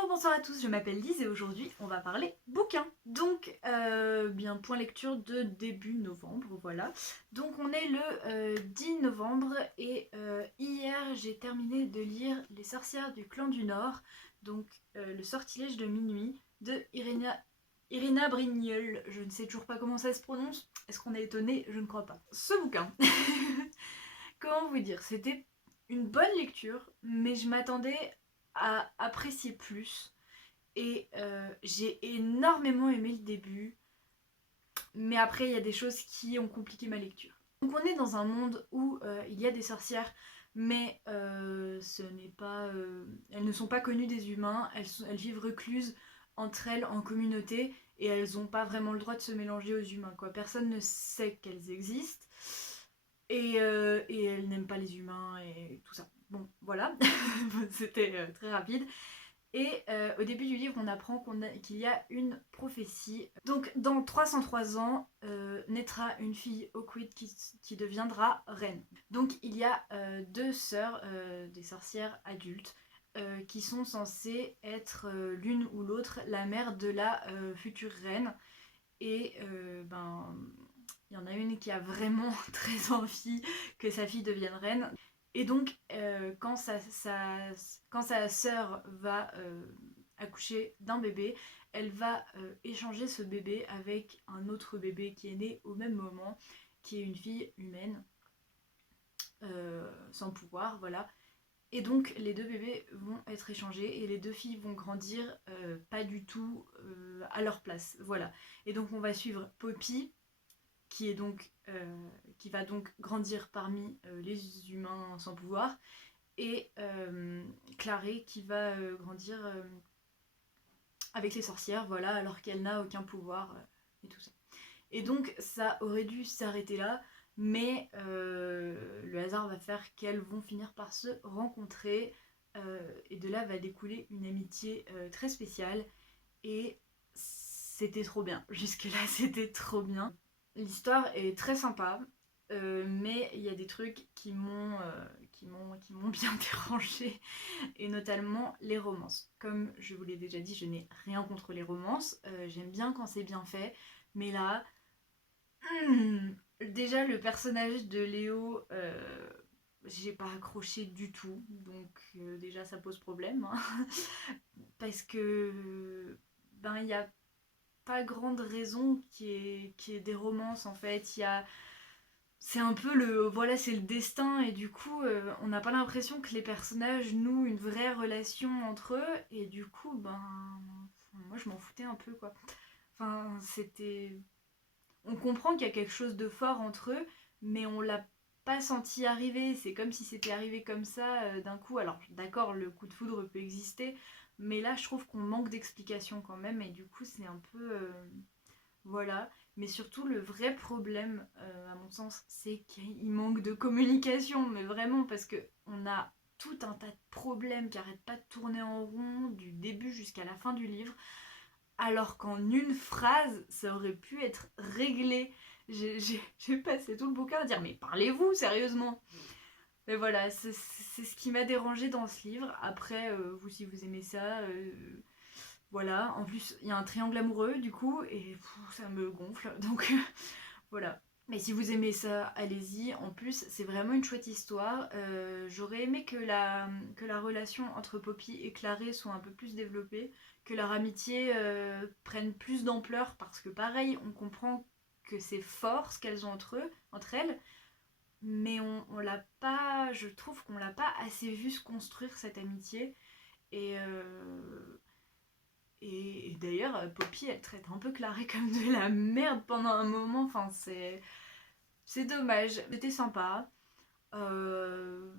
Bonjour, bonsoir à tous, je m'appelle Lise et aujourd'hui on va parler bouquin. Donc, bien point lecture de début novembre, voilà. Donc on est le 10 novembre et hier j'ai terminé de lire Les sorcières du clan du Nord, donc le sortilège de minuit de Irina Brignolle. Je ne sais toujours pas comment ça se prononce, est-ce qu'on est étonné? Je ne crois pas. Ce bouquin, comment vous dire, c'était une bonne lecture, mais je m'attendais à apprécier plus. Et j'ai énormément aimé le début, mais après il y a des choses qui ont compliqué ma lecture. Donc on est dans un monde où il y a des sorcières, mais ce n'est pas, elles ne sont pas connues des humains, elles vivent recluses entre elles en communauté et elles n'ont pas vraiment le droit de se mélanger aux humains, quoi. Personne ne sait qu'elles existent et elles n'aiment pas les humains et tout ça. Bon, voilà, c'était très rapide. Et au début du livre, on apprend qu'il y a une prophétie. Donc, dans 303 ans, naîtra une fille Hawkwind qui deviendra reine. Donc, il y a deux sœurs, des sorcières adultes, qui sont censées être l'une ou l'autre la mère de la future reine. Et il y en a une qui a vraiment très envie que sa fille devienne reine. Et donc, quand sa sœur va accoucher d'un bébé, elle va échanger ce bébé avec un autre bébé qui est né au même moment, qui est une fille humaine, sans pouvoir, voilà. Et donc, les deux bébés vont être échangés et les deux filles vont grandir pas du tout à leur place, voilà. Et donc, on va suivre Poppy, qui va donc grandir parmi les humains sans pouvoir, et Clarée qui va grandir avec les sorcières, voilà, alors qu'elle n'a aucun pouvoir et tout ça. Et donc ça aurait dû s'arrêter là, mais le hasard va faire qu'elles vont finir par se rencontrer, et de là va découler une amitié très spéciale, et c'était trop bien. Jusque-là, c'était trop bien. L'histoire est très sympa, mais il y a des trucs qui m'ont bien dérangé, et notamment les romances. Comme je vous l'ai déjà dit, je n'ai rien contre les romances, j'aime bien quand c'est bien fait, mais là, déjà le personnage de Léo, j'ai pas accroché du tout, donc déjà ça pose problème, hein. Parce que il y a pas grande raison qu'il y ait des romances en fait. C'est un peu voilà, c'est le destin, et du coup on n'a pas l'impression que les personnages nouent une vraie relation entre eux, et du coup moi je m'en foutais un peu, quoi. Enfin, on comprend qu'il y a quelque chose de fort entre eux, mais on l'a pas senti arriver. C'est comme si c'était arrivé comme ça d'un coup. Alors d'accord, le coup de foudre peut exister, mais là je trouve qu'on manque d'explication quand même, et du coup c'est un peu voilà. Mais surtout le vrai problème, à mon sens, c'est qu'il manque de communication, mais vraiment, parce que on a tout un tas de problèmes qui arrêtent pas de tourner en rond du début jusqu'à la fin du livre, alors qu'en une phrase ça aurait pu être réglé. J'ai passé tout le bouquin à dire mais parlez-vous sérieusement. Mais voilà, c'est ce qui m'a dérangé dans ce livre. Après, vous, si vous aimez ça, voilà. En plus il y a un triangle amoureux du coup, et ça me gonfle, donc voilà. Mais si vous aimez ça, allez-y. En plus, c'est vraiment une chouette histoire. J'aurais aimé que la relation entre Poppy et Clarée soit un peu plus développée, que leur amitié prenne plus d'ampleur, parce que pareil, on comprend que c'est fort ce qu'elles ont entre elles, mais on l'a pas, je trouve qu'on l'a pas assez vu se construire cette amitié. Et, et d'ailleurs, Poppy, elle traite un peu Clarée comme de la merde pendant un moment. Enfin, c'est dommage. C'était sympa. Euh,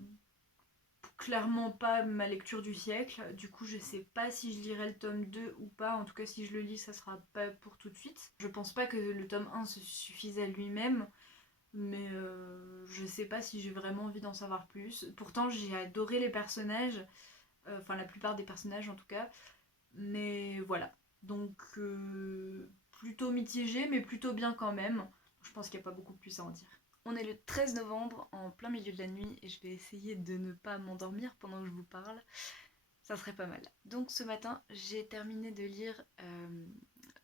Clairement pas ma lecture du siècle. Du coup, je sais pas si je lirai le tome 2 ou pas. En tout cas, si je le lis, ça sera pas pour tout de suite. Je pense pas que le tome 1 se suffise à lui-même. Mais je sais pas si j'ai vraiment envie d'en savoir plus. Pourtant, j'ai adoré les personnages. Enfin, la plupart des personnages en tout cas. Mais voilà. Donc, plutôt mitigé, mais plutôt bien quand même. Je pense qu'il n'y a pas beaucoup plus à en dire. On est le 13 novembre, en plein milieu de la nuit, et je vais essayer de ne pas m'endormir pendant que je vous parle. Ça serait pas mal. Donc ce matin, j'ai terminé de lire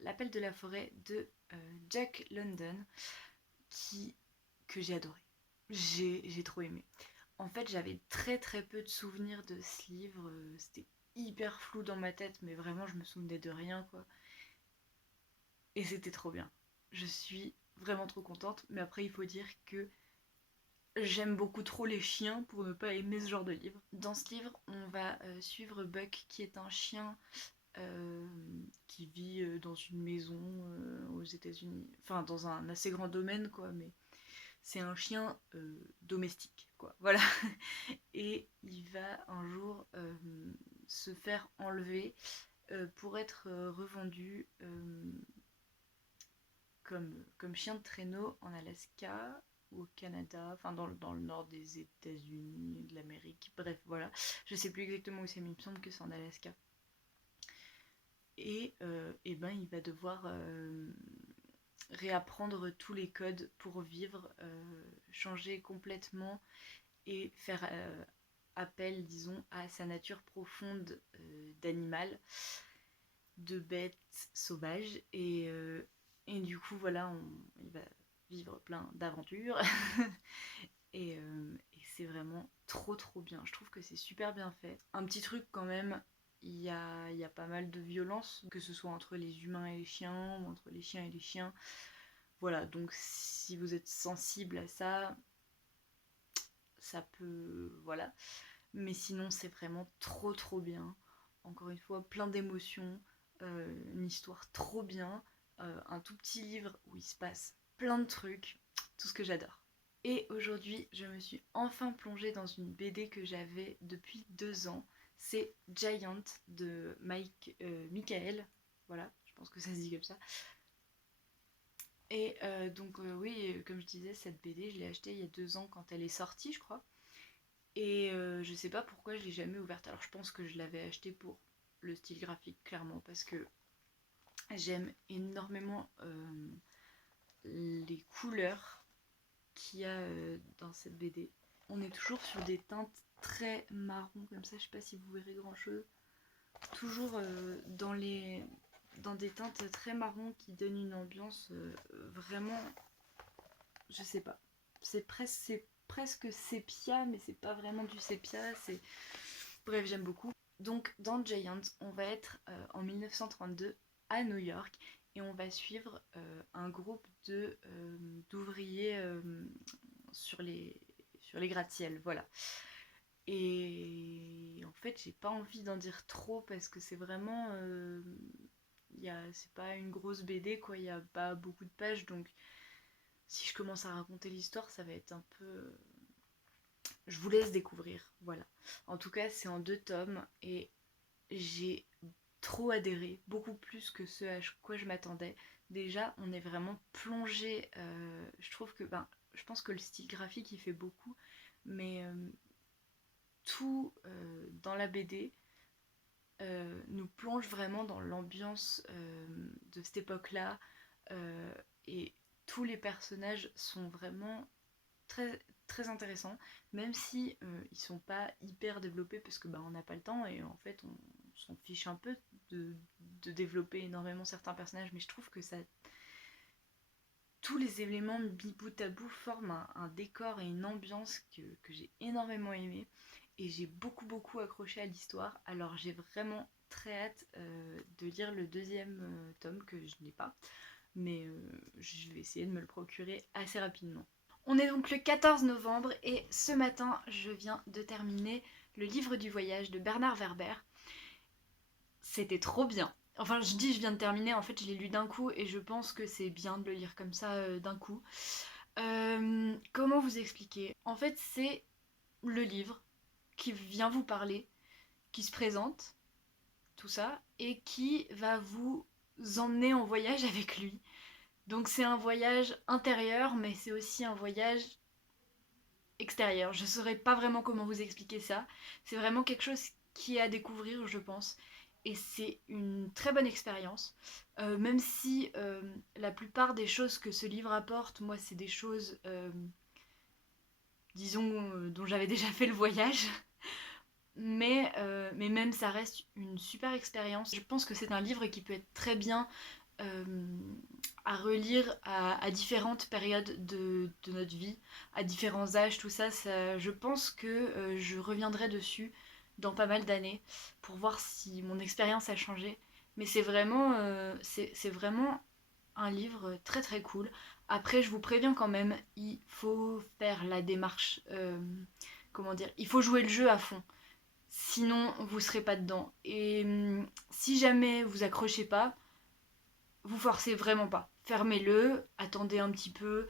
L'appel de la forêt de Jack London, que j'ai adoré. J'ai trop aimé. En fait, j'avais très très peu de souvenirs de ce livre. C'était hyper flou dans ma tête, mais vraiment, je me souvenais de rien, quoi. Et c'était trop bien. Je suis vraiment trop contente. Mais après, il faut dire que j'aime beaucoup trop les chiens pour ne pas aimer ce genre de livre. Dans ce livre, on va suivre Buck, qui est un chien qui vit dans une maison aux États-Unis. Enfin, dans un assez grand domaine, quoi, mais c'est un chien domestique, quoi. Voilà. Et il va un jour se faire enlever pour être revendu comme chien de traîneau en Alaska ou au Canada, enfin dans le nord des États-Unis, de l'Amérique, bref, voilà. Je sais plus exactement où c'est, mais il me semble que c'est en Alaska. Et ben il va devoir réapprendre tous les codes pour vivre, changer complètement et faire appel, disons, à sa nature profonde d'animal, de bête sauvage. Et du coup, voilà, il va vivre plein d'aventures. Et c'est vraiment trop trop bien. Je trouve que c'est super bien fait. Un petit truc quand même, il y a pas mal de violence, que ce soit entre les humains et les chiens, ou entre les chiens et les chiens. Voilà, donc si vous êtes sensible à ça, ça peut... Voilà. Mais sinon, c'est vraiment trop trop bien. Encore une fois, plein d'émotions, une histoire trop bien, un tout petit livre où il se passe plein de trucs, tout ce que j'adore. Et aujourd'hui, je me suis enfin plongée dans une BD que j'avais depuis 2 ans. C'est Giant de Michael. Voilà, je pense que ça se dit comme ça. Et donc oui, comme je disais, cette BD, je l'ai achetée il y a 2 ans quand elle est sortie, je crois. Et je sais pas pourquoi je l'ai jamais ouverte. Alors je pense que je l'avais achetée pour le style graphique, clairement, parce que j'aime énormément les couleurs qu'il y a dans cette BD. On est toujours sur des teintes très marron comme ça, je sais pas si vous verrez grand chose. Toujours dans des teintes très marron qui donnent une ambiance vraiment, je sais pas. C'est presque sépia, mais c'est pas vraiment du sépia. Bref, j'aime beaucoup. Donc dans Giant, on va être en 1932 à New York et on va suivre un groupe d'ouvriers sur les gratte-ciel, voilà. Et en fait, j'ai pas envie d'en dire trop parce que c'est vraiment c'est pas une grosse BD, quoi, il y a pas beaucoup de pages, donc si je commence à raconter l'histoire, ça va être un peu... Je vous laisse découvrir, voilà. En tout cas, c'est en 2 tomes et j'ai trop adhéré, beaucoup plus que ce à quoi je m'attendais. Déjà, on est vraiment plongé, je trouve que, je pense que le style graphique il fait beaucoup, mais tout dans la BD nous plonge vraiment dans l'ambiance de cette époque-là, et tous les personnages sont vraiment très très intéressants, même si ils sont pas hyper développés parce que on n'a pas le temps et en fait on s'en fiche un peu de développer énormément certains personnages, mais je trouve que ça, tous les éléments mis bout à bout forment un décor et une ambiance que j'ai énormément aimé et j'ai beaucoup accroché à l'histoire. Alors j'ai vraiment très hâte de lire le 2e tome que je n'ai pas, mais je vais essayer de me le procurer assez rapidement. On est donc le 14 novembre et ce matin je viens de terminer le livre du voyage de Bernard Werber. C'était trop bien. Enfin, je viens de terminer, en fait je l'ai lu d'un coup et je pense que c'est bien de le lire comme ça d'un coup. Comment vous expliquer? En fait c'est le livre qui vient vous parler, qui se présente, tout ça, et qui va vous emmener en voyage avec lui. Donc c'est un voyage intérieur, mais c'est aussi un voyage extérieur. Je saurais pas vraiment comment vous expliquer ça. C'est vraiment quelque chose qui est à découvrir, je pense. Et c'est une très bonne expérience. Même si la plupart des choses que ce livre apporte, moi, c'est des choses, disons, dont j'avais déjà fait le voyage. mais même ça reste une super expérience. Je pense que c'est un livre qui peut être très bien à relire à différentes périodes de notre vie, à différents âges, tout ça, je pense que je reviendrai dessus dans pas mal d'années pour voir si mon expérience a changé. Mais c'est vraiment un livre très très cool. Après, je vous préviens quand même, il faut faire la démarche, comment dire, il faut jouer le jeu à fond. Sinon, vous serez pas dedans. Et si jamais vous accrochez pas, vous forcez vraiment pas. Fermez-le, attendez un petit peu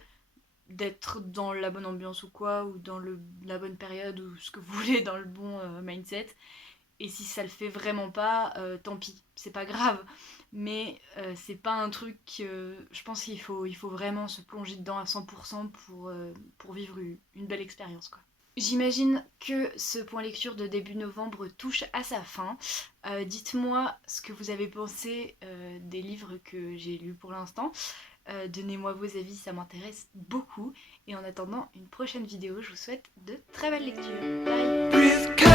d'être dans la bonne ambiance ou quoi, ou dans la bonne période, ou ce que vous voulez, dans le bon mindset. Et si ça le fait vraiment pas, tant pis, c'est pas grave. Mais c'est pas un truc. Je pense il faut vraiment se plonger dedans à 100% pour vivre une belle expérience, quoi. J'imagine que ce point lecture de début novembre touche à sa fin. Dites-moi ce que vous avez pensé des livres que j'ai lus pour l'instant. Donnez-moi vos avis, ça m'intéresse beaucoup. Et en attendant une prochaine vidéo, je vous souhaite de très belles lectures. Bye!